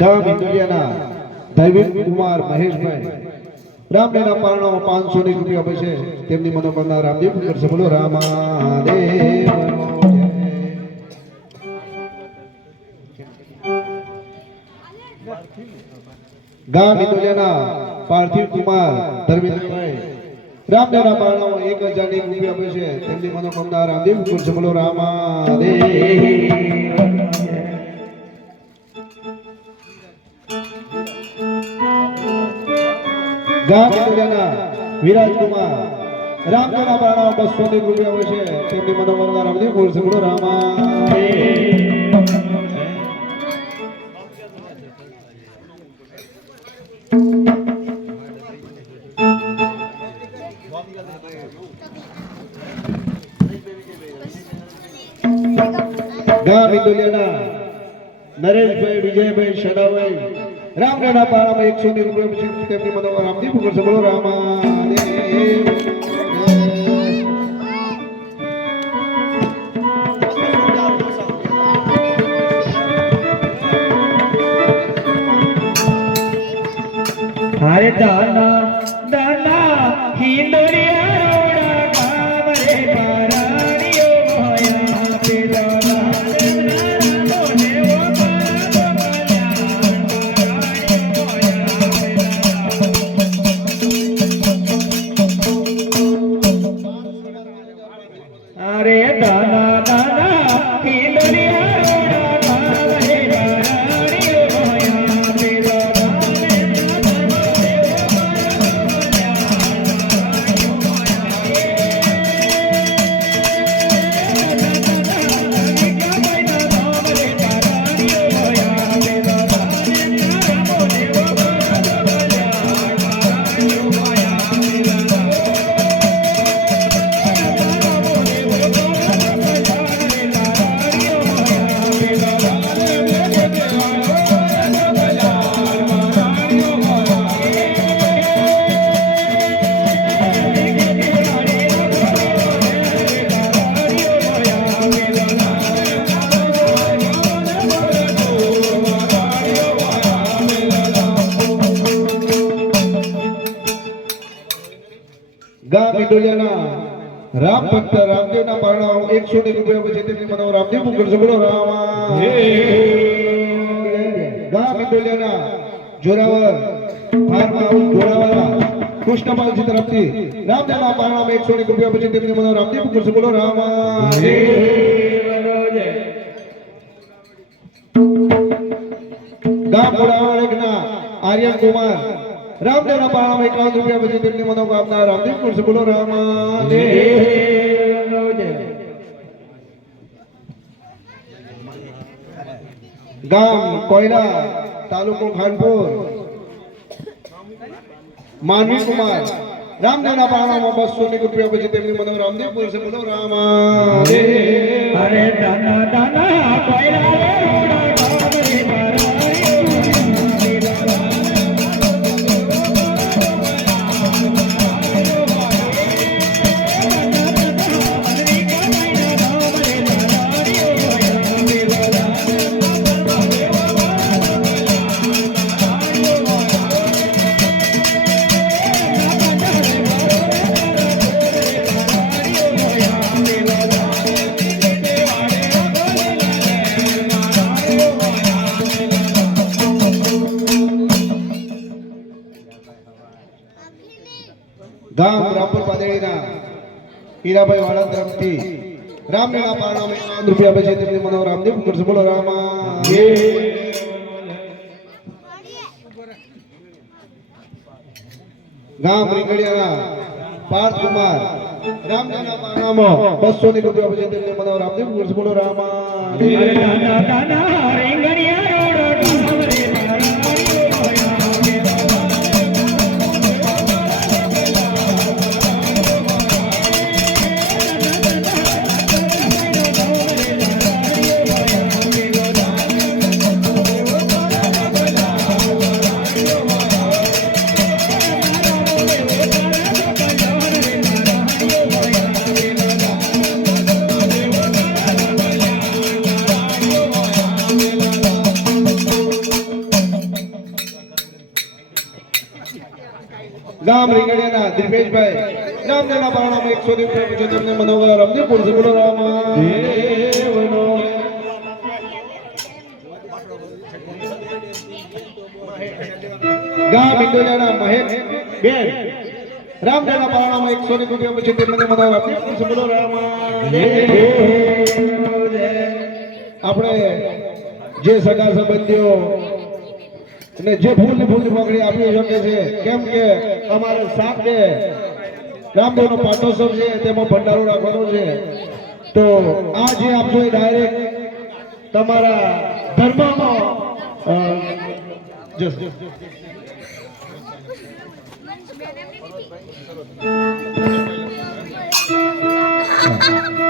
ગામ ઇન્દોરિયાના દૈવિક કુમાર મહેશભાઈ રામદેવના પારણો 500 રૂપિયા આપે છે તેમની મનોકામના રામદેવ કરશે બોલો રામાદેવ ગામ ઇન્દોરિયાના પાર્થિવ કુમાર ધર્મેન્દ્રભાઈ રામદેવના પારણો 1000 રૂપિયા આપે છે તેમની મનોકામના રામદેવ કરશે બોલો રામાદેવ ગામ ઇન્દોરિયાના વિરાજકુમાર રામદેવના પારણા 200 રૂપિયા હોય છે તેમની મનોકામના રામદેવ કરશે બોલો ગામ ઇન્દોરિયાના નરેશભાઈ વિજયભાઈ શડાભાઈ રામદેવના પારણામાં 100 રૂપિયા પછી તેમની મનોકામના રામદેવ કરશે બોલો રામાદેવ हरे दाना दाना हिंदोरिया रोड़ा गाव रे पाराणियो मोया पे दाना मोने वो अरे दाना दाना हिंदोरिया ગામ ઇન્દોરિયાના રામ ભક્ત રામદેવના પારણા 100 રૂપિયા પછી તેમની મનો રામદેવ કરશે બોલો ગામ ઇન્દોરિયાના જોરાવર ફાર્મ હાઉસ જોરાવાલા કૃષ્ણપાલજી તરફથી રામદેવના પારણામાં 100 રૂપિયા પછી તેમની મનો રામદેવ કરશે બોલો ગામ બોડાવાળા આર્યન કુમાર રામદેવના પારણામાં 51 રૂપિયા પછી તેમની મનોકામના રામદેવ કરશે બોલો ગામ કોયલા તાલુકો ખાનપુર માનવી કુમાર રામદેવના પારણામાં 200 રૂપિયા પછી તેમની મનો રામદેવ કરશે બોલો अरे दाना दाना कोयला रोड़ा गाव रे ગામ રામપુર પાદેડીના હીરાભાઈ વાળા તરફથી રામદેવના પારણામાં 51 રૂપિયા પછી તેમની મનો રામદેવ કરશે બોલો ગામ રીંગણિયાના પાર્થ કુમાર રામદેવના પારણામાં 200 રૂપિયા પછી તેમની મનો રામદેવ કરશે બોલો રીંગણિયા રોડ ગામ રીંગણિયાના દિપેશભાઈ રામદેવના પારણામાં 100 રૂપિયા પૂછે તેમને મનોહર રામદેવ પુરુષ બોલો રામદેવનો ગામ ઇન્દોરિયાના મહેશ બેન રામદેવના પારણામાં 100 રૂપિયા પૂછે તેમને મનોહર રામદેવ પુરુષ બોલો રામદેવ આપણે જે સગા સંબંધીઓ અને જે ફૂલની પકડી આપી શકે છે કેમ કે અમારે સાથે રામદેવનો પાટોત્સવ છે તેમાં ભંડારો રાખવાનો છે તો આ જે આપશો એ ડાયરેક્ટ તમારા ધર્મમાં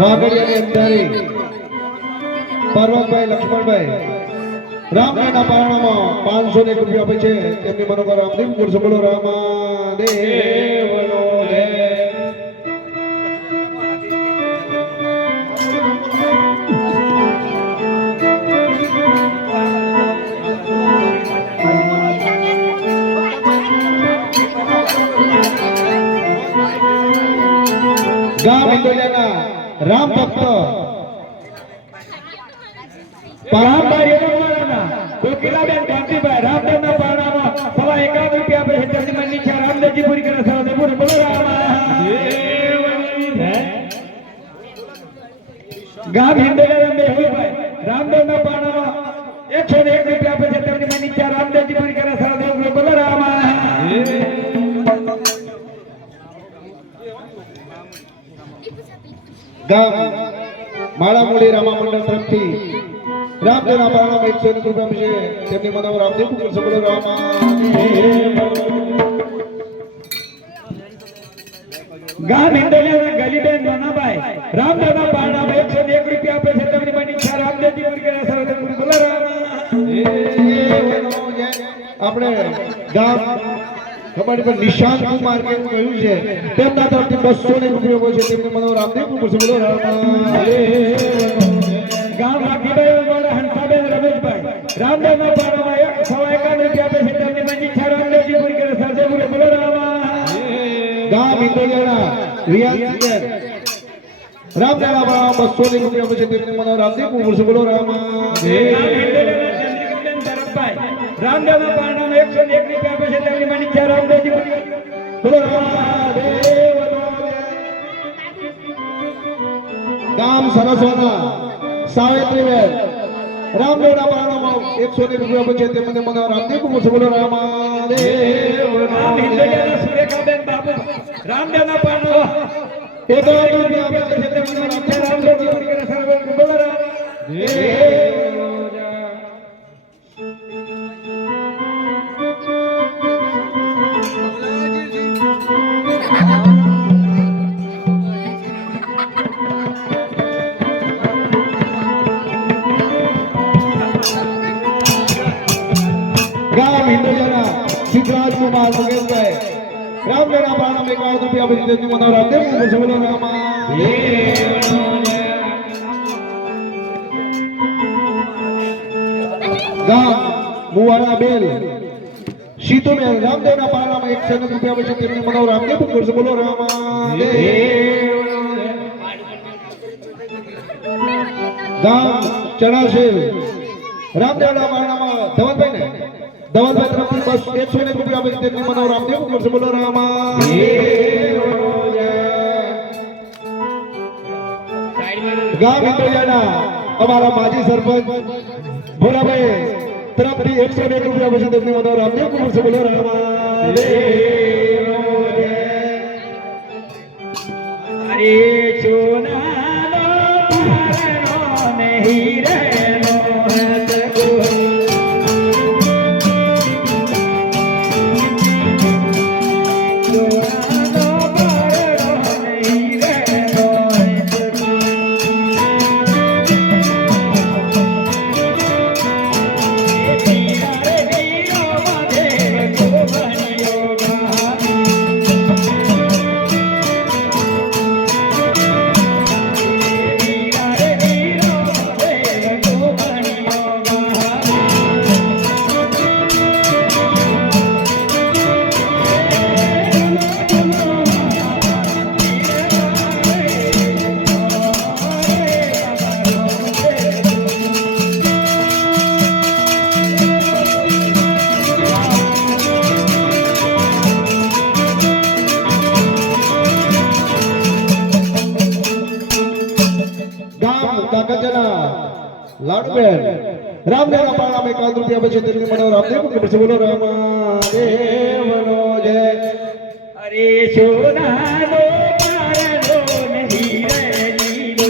વાઘડિયાની અંધારી પર્વતભાઈ લક્ષ્મણભાઈ રામદેવના પારણામાં 500 રૂપિયા આપે છે તેમની મનોકાર રામદેવ પુરુષ બોલો રામદેવનો જય ગામ ઇન્દોરિયાના રામ ભક્ત કોકિલાબેન કાંતિભાઈ રામદેવના પારણામાં 51 રૂપિયા આપે છે તેમની મનની ઈચ્છા રામદેવજી પૂરી કરે સર્વદેવ પૂરી બોલો ગામ હિંદોલિયા મેહુલભાઈ રામદેવના પારણામાં 101 રૂપિયા આપે છે તેમની મનની ઈચ્છા રામદેવજી પૂરી કરે સર્વદેવ પૂરી બોલો ગામ માળામૂળી રામા મંડળ તરફથી રામદેવના પારણામાં 101 રૂપિયા આપે છે તેમની મનોહર રામદેવ પુરુષ બોલો ગામ હિંદોલિયાના ગલીબેન નાનાભાઈ રામદેવના પારણામાં 101 રૂપિયા આપે છે તેમની મનની ઈચ્છા રામદેવજી પૂરી કરે સર્વદેવ પૂરી બોલો આપણે ગામ કબડ્ડી પર નિશાંત કુમાર કે કહ્યું છે તેમના તરફથી 200 રૂપિયા છે તેમની મનોહર રામદેવ પુરુષ બોલો ગામ રાખીભાઈ વાળા હંસાબેન રમેશભાઈ રામદેવના પારણામાં 151 રૂપિયા આપે છે તેમની મનની ઈચ્છા રામદેવજી પૂરી કરે સર્વદેવ પૂરી બોલો ગામ ઇન્દોરિયાના રિયાસબેન રામદેવના પારણામાં 200 રૂપિયા આપે છે તેમની મનોહર રામદેવ પુરુષ બોલો રામદેવના પારણામાં 101 રૂપિયા આપે છે તેમની મનની ઈચ્છા રામદેવજી પૂરી કરે બોલો ગામ સરસવાના સાવિત્રીબેન રામદેવના પારણામાં 100 રૂપિયા આપે છે તેમને મનોહર રામદેવ પુરુષ બોલો સુરેખાબેન બાબુ રામદેવના પારણામાં 1 રૂપિયા આપે છે તેમને રામદેવજી પૂરી કરે સર્વદેવ બોલો ગામ ઇન્દોરિયાના સિદ્ધરાજ કુમાર મુકેશભાઈ રામદેવના પારણામાં 51 રૂપિયા આપે છે તેમની મનોહર રામદેવ પુરુષ બોલો ગામ મુવાડા બેલ સીતુબેન રામદેવના પારણામાં 100 રૂપિયા આપે છે તેમની મનોહર રામદેવ પુરુષ બોલો ગામ ચણાશેર રામદેવના પારણામાં ધવલભાઈ તરફથી બસ 101 રૂપિયા આપે છે તેમની મનોહર રામદેવ પુરુષ બોલો ગામ ઇન્દોરિયાના અમારા માજી સરપંચ ભોલાભાઈ તરફથી 101 રૂપિયા આપે છે તેમની મનોહર રામદેવ પુરુષ બોલો અરે સોનાનો પારણો નહીં રહેનો હતગો સોનાનો પારણો નહીં રહેનો હતગો તીરા રે વીરો દેવ કો બણ્યો ગા વીરા રે વીરો દેવ દુલિયાના લાડુબેન રામદેવના પારણામાં 1 રૂપિયા પછી તેમની મને રામદેવ કૃષ્ણ બોલો રામાદેવનો જય. અરે સોનાનો પારણો નહીં રે લીલો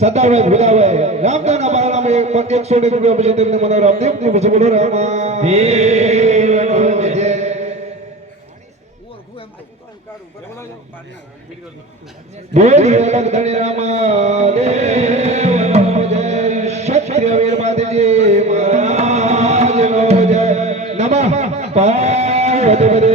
સદાવરાય ભુલાભાઈ રામદેવના પારણામાં 101 રૂપિયા પછી તેમને મને રામદેવ કૃષ્ણ બોલો રામાદેવનો જય. બોલી અલગ ધણી રામાદેવનો જય. ક્ષત્રિય વીર માતાજી મહારાજનો જય. નમઃ પાર્વતી પતે